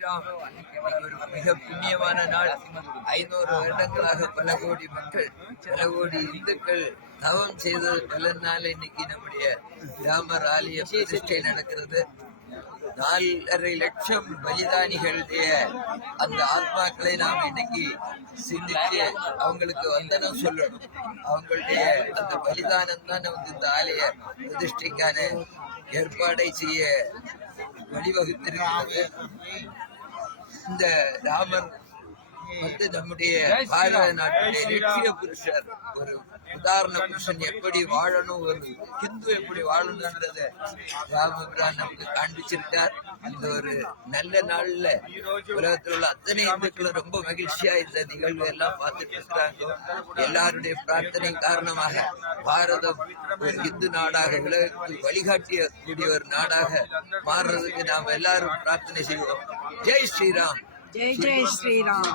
இன்னைக்கு ஒரு மிக புண்ணியமான நாள். ஐநூறு வருடங்களாக பல கோடி மக்கள் பல கோடி இந்துக்கள் தவம் செய்த பலனால இன்னைக்கு நம்முடைய ராமர் ஆலய பிரதிஷ்டை நடக்கிறது. நாலரை லட்சம் பலிதானிகளுடைய அந்த ஆத்மாக்களை நாம் இன்னைக்கு சிந்திச்சு அவங்களுக்கு வந்தனம் சொல்லணும். அவங்களுடைய அந்த பலிதானம் தான் வந்து இந்த ஆலய பிரதிஷ்டைக்கான ஏற்பாடை செய்ய வழிவகுத்திருக்கிறது. இந்த ராமர் வந்து நம்முடைய பாரத நாட்டிலே லட்சிய புருஷர் ஒரு உதாரண புருஷன் எப்படி வாழணும் ஒரு ஹிந்து எப்படி வாழணும்ன்றத ராமபுரான் நமக்கு காண்பிச்சிருக்கார். அந்த ஒரு நல்ல நாள்ல உலகத்தில் உள்ள அத்தனை இந்துக்களும் ரொம்ப மகிழ்ச்சியா இந்த நிகழ்வு எல்லாம் பார்த்துட்டு இருக்கிறாங்க. எல்லாருடைய பிரார்த்தனை காரணமாக பாரதம் ஒரு இந்து நாடாக உலகத்தில் வழிகாட்டிய கூடிய ஒரு நாடாக மாறுறதுக்கு நாம் எல்லாரும் பிரார்த்தனை செய்வோம். ஜெய் ஸ்ரீராம். ஜெய் ஜெய் ஸ்ரீராம்.